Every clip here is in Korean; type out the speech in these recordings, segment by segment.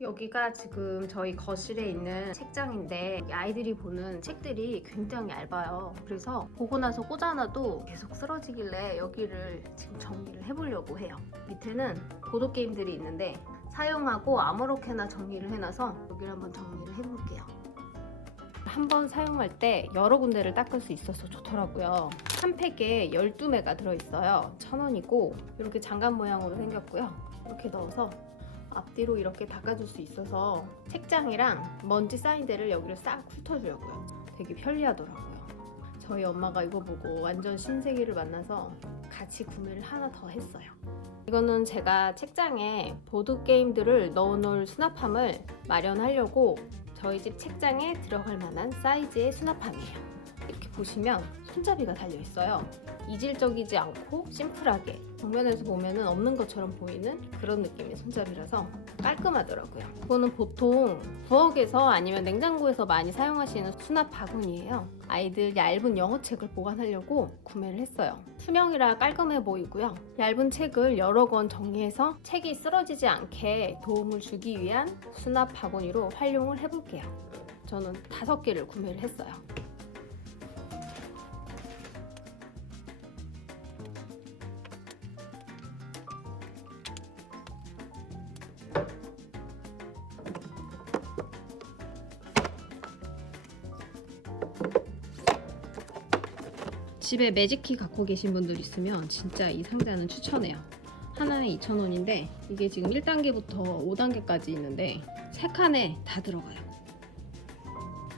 여기가 지금 저희 거실에 있는 책장인데 아이들이 보는 책들이 굉장히 얇아요. 그래서 보고 나서 꽂아놔도 계속 쓰러지길래 여기를 지금 정리를 해보려고 해요. 밑에는 보드 게임들이 있는데 사용하고 아무렇게나 정리를 해놔서 여기를 한번 정리를 해볼게요. 한 번 사용할 때 여러 군데를 닦을 수 있어서 좋더라고요. 한 팩에 12매가 들어있어요. 천 원이고 이렇게 장갑 모양으로 생겼고요. 이렇게 넣어서 앞뒤로 이렇게 닦아줄 수 있어서 책장이랑 먼지 쌓인 데를 여기를 싹 훑어주려고요. 되게 편리하더라고요. 저희 엄마가 이거 보고 완전 신세계를 만나서 같이 구매를 하나 더 했어요. 이거는 제가 책장에 보드 게임들을 넣어놓을 수납함을 마련하려고 저희 집 책장에 들어갈 만한 사이즈의 수납함이에요. 이렇게 보시면 손잡이가 달려 있어요. 이질적이지 않고 심플하게 정면에서 보면은 없는 것처럼 보이는 그런 느낌의 손잡이라서 깔끔하더라고요. 이거는 보통 부엌에서 아니면 냉장고에서 많이 사용하시는 수납 바구니예요. 아이들 얇은 영어 책을 보관하려고 구매를 했어요. 투명이라 깔끔해 보이고요. 얇은 책을 여러 권 정리해서 책이 쓰러지지 않게 도움을 주기 위한 수납 바구니로 활용을 해볼게요. 저는 다섯 개를 구매를 했어요. 집에 매직키 갖고 계신 분들 있으면 진짜 이 상자는 추천해요. 하나에 2,000원인데 이게 지금 1단계부터 5단계까지 있는데 세 칸에 다 들어가요.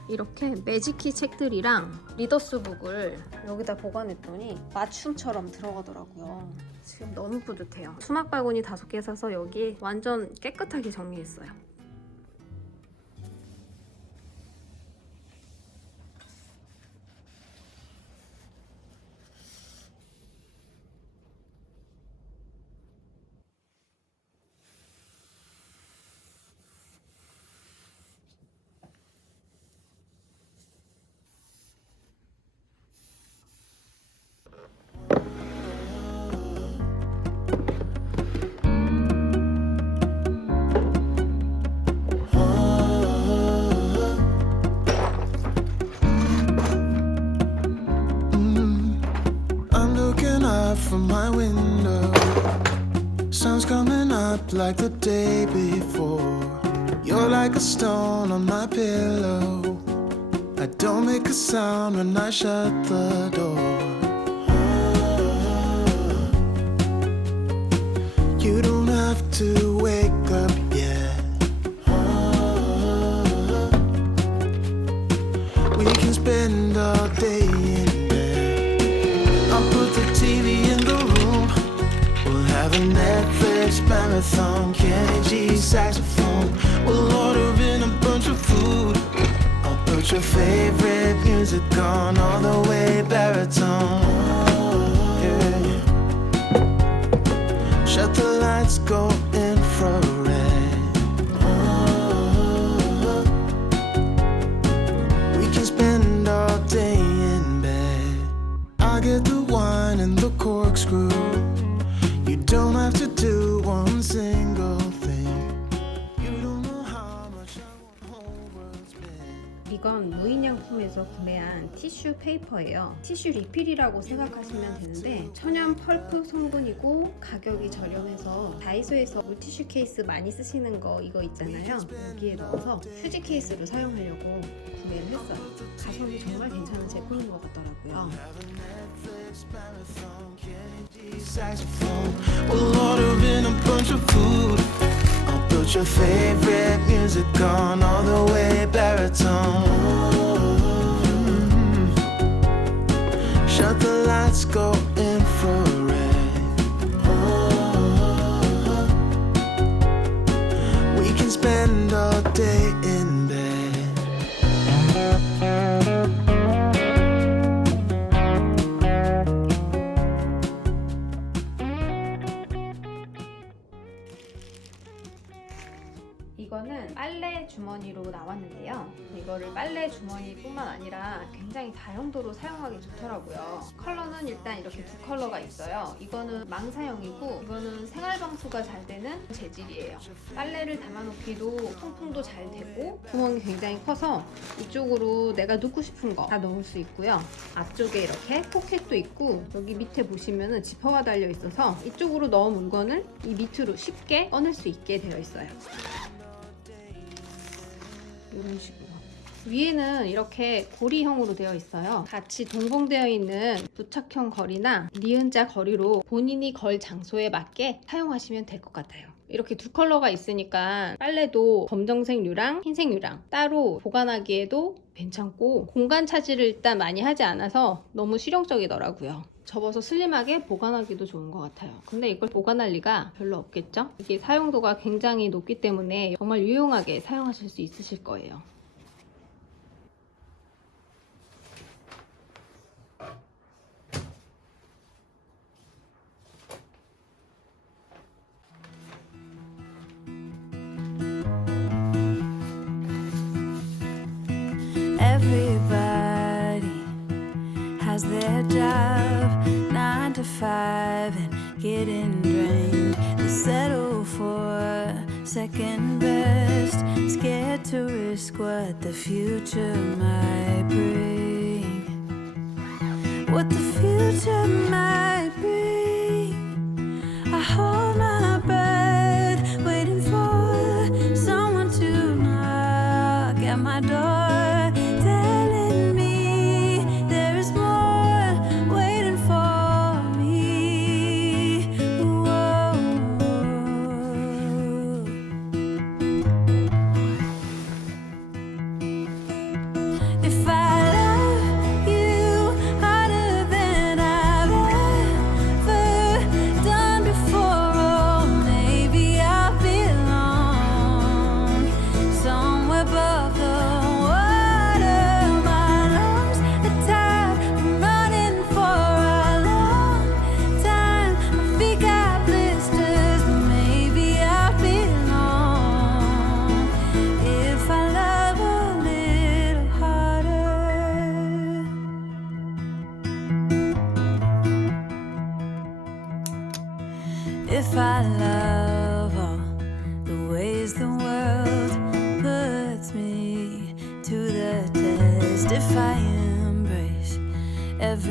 이렇게 매직키 책들이랑 리더스 북을 여기다 보관했더니 맞춤처럼 들어가더라고요. 지금 너무 뿌듯해요. 수납 바구니 다섯 개 사서 여기 완전 깨끗하게 정리했어요. Up from my window. Sun's coming up like the day before. You're like a stone on my pillow. I don't make a sound when I shut the door. You don't have to marathon. Kenny G saxophone. We'll order in a bunch of food. I'll put your favorite music on all the way baritone. Yeah. Shut the lights, go 무인양품에서 구매한 티슈 페이퍼예요. 티슈 리필이라고 생각하시면 되는데 천연 펄프 성분이고 가격이 저렴해서 다이소에서 물티슈 케이스 많이 쓰시는 거 이거 있잖아요. 여기에 넣어서 휴지 케이스로 사용하려고 구매를 했어요. 가성비 정말 괜찮은 제품인 것 같더라고요. Put your favorite music on all the way baritone. Mm. Shut the lights, go 다용도로 사용하기 좋더라고요. 컬러는 일단 이렇게 두 컬러가 있어요. 이거는 망사형이고 이거는 생활방수가 잘 되는 재질이에요. 빨래를 담아놓기도 통풍도 잘 되고 구멍이 굉장히 커서 이쪽으로 내가 넣고 싶은 거 다 넣을 수 있고요. 앞쪽에 이렇게 포켓도 있고 여기 밑에 보시면은 지퍼가 달려 있어서 이쪽으로 넣은 물건을 이 밑으로 쉽게 꺼낼 수 있게 되어 있어요. 이런 식으로. 위에는 이렇게 고리형으로 되어 있어요. 같이 동봉되어 있는 부착형 거리나 니은자 거리로 본인이 걸 장소에 맞게 사용하시면 될 것 같아요. 이렇게 두 컬러가 있으니까 빨래도 검정색류랑 흰색류랑 따로 보관하기에도 괜찮고 공간 차지를 일단 많이 하지 않아서 너무 실용적이더라고요. 접어서 슬림하게 보관하기도 좋은 것 같아요. 근데 이걸 보관할 리가 별로 없겠죠? 이게 사용도가 굉장히 높기 때문에 정말 유용하게 사용하실 수 있으실 거예요. Settle for second best, scared to risk what the future might bring. What the future might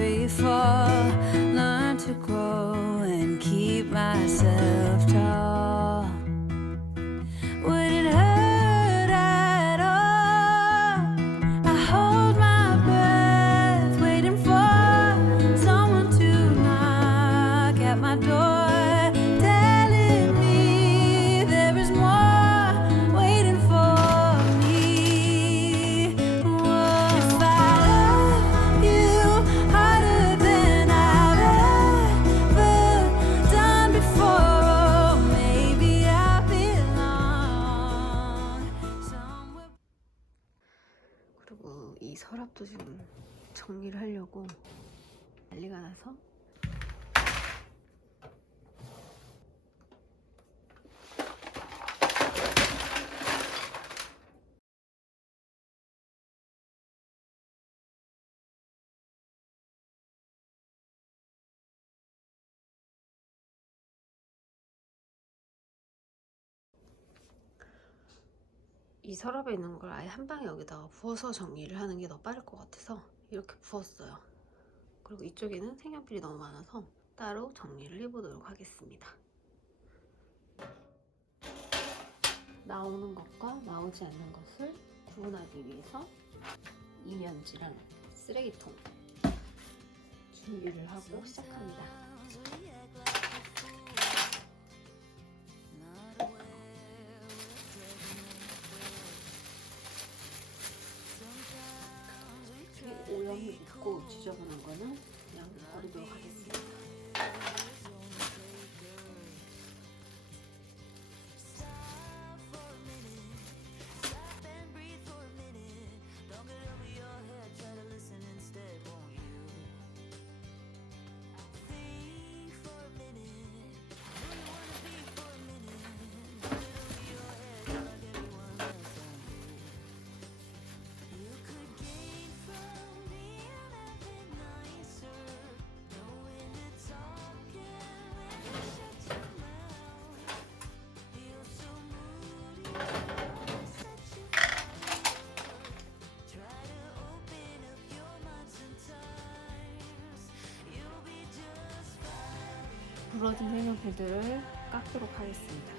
every fall, learn to grow and keep myself tall. 이 서랍에 있는 걸 아예 한 방에 여기다가 부어서 정리를 하는 게 더 빠를 것 같아서 이렇게 부었어요. 그리고 이쪽에는 색연필이 너무 많아서 따로 정리를 해보도록 하겠습니다. 나오는 것과 나오지 않는 것을 구분하기 위해서 이면지랑 쓰레기통 준비를 하고 시작합니다. 지저분한 거는 그냥 버리도록 하겠습니다. 부러진 색연필들을 깎도록 하겠습니다.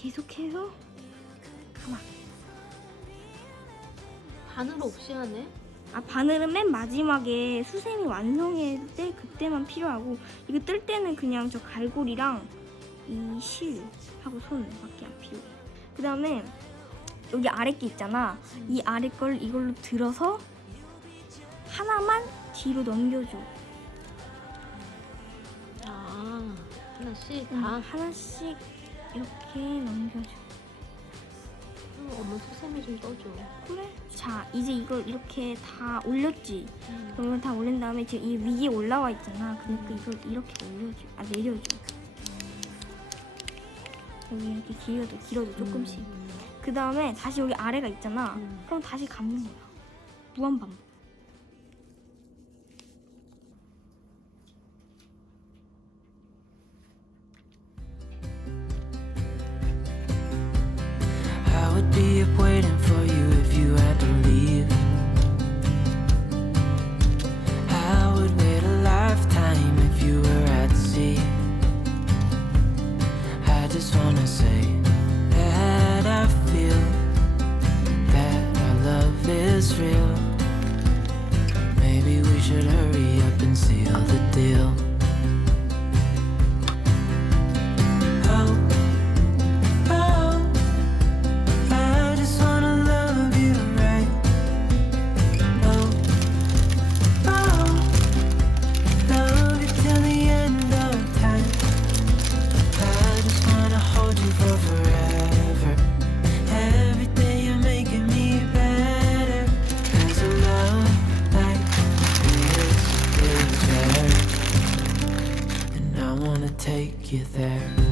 계속해서 가만. 바늘 없이 하네? 아 바늘은 맨 마지막에 수세미 완성했을 때 그때만 필요하고 이거 뜰 때는 그냥 저 갈고리랑 이 실하고 손밖에 안 필요해. 그 다음에 여기 아래 게 있잖아. 이 아래 걸 이걸로 들어서 하나만 뒤로 넘겨줘. 아, 하나씩 응, 다. 하나씩 이렇게 넘겨줘. 음, 엄마 수세미 좀 떠줘. 그래? 자 이제 이걸 이렇게 다 올렸지. 음. 그러면 다 올린 다음에 지금 이 위에 올라와 있잖아. 그러니까 이걸 이렇게 올려줘. 아 내려줘. 여기 이렇게 길어도 길어도 조금씩. 음. 그 다음에 다시 여기 아래가 있잖아. 음. 그럼 다시 감는 거야. 무한 반복. Would be up waiting for you if you take you there.